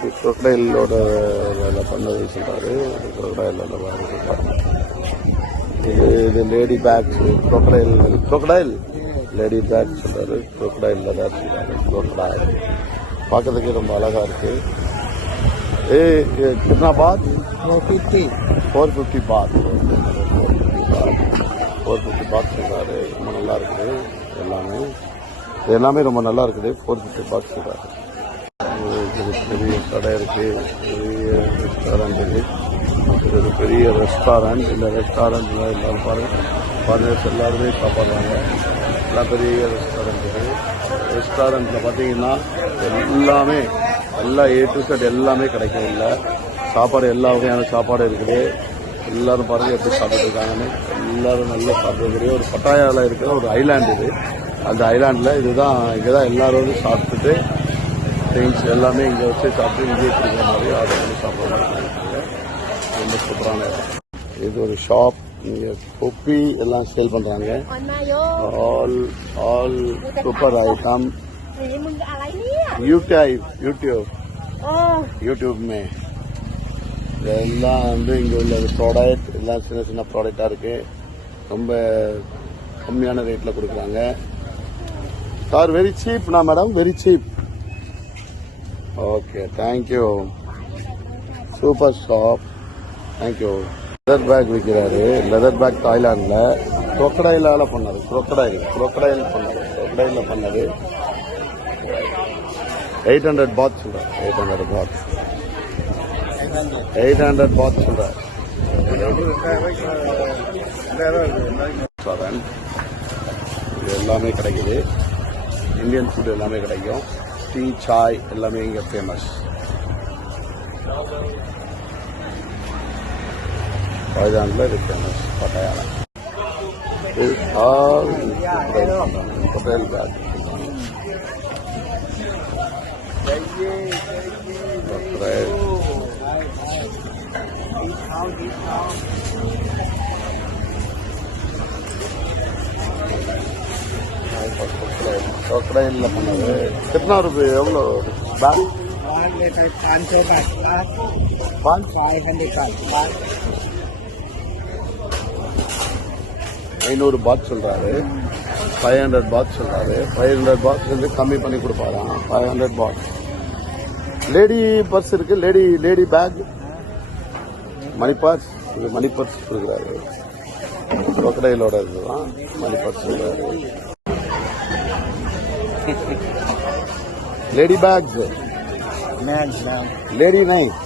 crocodile வேலை பண்ணது சொல்றாரு. crocodile இது lady bag crocodile lady bag சொல்றாரு. crocodile தான் சொல்றாரு. crocodile பார்க்கறதுக்கு ரொம்ப அழகா இருக்கு. कितना बात 450 बात 450 பாத் சொல்றாரு. ரொம்ப நல்லா இருக்குது. எல்லாமே ரொம்ப நல்லா இருக்குது. 450 பாத் சொல்றாரு. பெரிய கடை இருக்கு. பெரிய ரெஸ்டாரண்ட் இருக்கு. இது பெரிய ரெஸ்டாரண்ட். இந்த ரெஸ்டாரண்ட்ல எல்லாரும் பாருங்க எல்லாருமே சாப்பிட்றாங்க. எல்லாம் பெரிய ரெஸ்டாரண்ட் இருக்கு. ரெஸ்டாரண்ட்ல பார்த்தீங்கன்னா எல்லாமே எல்லா A to Z எல்லாமே கிடைக்கும். இல்லை சாப்பாடு எல்லா வகையான சாப்பாடு இருக்குது. எல்லாரும் பாருங்க எப்படி சாப்பிட்டு இருக்காங்கன்னு. எல்லாரும் நல்லா சாப்பிடுறது. ஒரு பட்டாயால இருக்கிற ஒரு ஐலாண்ட் இது. அந்த ஐலாண்டில் இதுதான் இங்கே எல்லாரும் வந்து சாப்பிட்டுட்டு திங்ஸ் எல்லாமே இங்கே வச்சு சாப்பிட்டு இங்கே இருக்கிற மாதிரி ஆர்டர் பண்ணி சாப்பிட்றாங்க. ரொம்ப சூப்பரான இடம். இது ஒரு ஷாப். இங்கே கொப்பி எல்லாம் சேல் பண்ணுறாங்க. All super item. யூடியூப் மே இதெல்லாம் வந்து இங்கே உள்ள ப்ராடக்ட் எல்லாம் சின்ன சின்ன ப்ராடக்டாக இருக்கு. ரொம்ப கம்மியான ரேட்டில் கொடுக்குறாங்க. சார் வெரி சீப்னா madam, very cheap. Okay, thank you. Super shop, thank you. Leather bag விற்கிறாரு. லெதர் பேக் தாய்லாண்டில் crocodile பண்ணது. crocodile பண்ணது 800 பாத் சொல்றாரு. 800 பாத் 800 பாத் சொல்றாரு. இது எல்லாமே கிடைக்குது. இந்தியன் ஃபுட் எல்லாமே கிடைக்கும். டீ, சாய் எல்லாமே இங்கே ஃபேமஸ். தாய்லாண்டில் இது ஃபேமஸ். பட்டாயால crocodile பேக். crocodile பண்ணது कितना रुपये எவ்வளோ பேக்? 500 பாத் சொல்றாரு. 500 பாத் சொல்றாரு. 500 பாத் வந்து கம்மி பண்ணி கொடுப்பாராம். 500 பாத். லேடி பர்ஸ் இருக்கு. Lady bag, money purse. இது மணி பர்ஸ் கொடுக்குறாரு. crocodileோட இதுதான் மணி பர்ஸ் சொல்றாரு. Lady bags, lady night.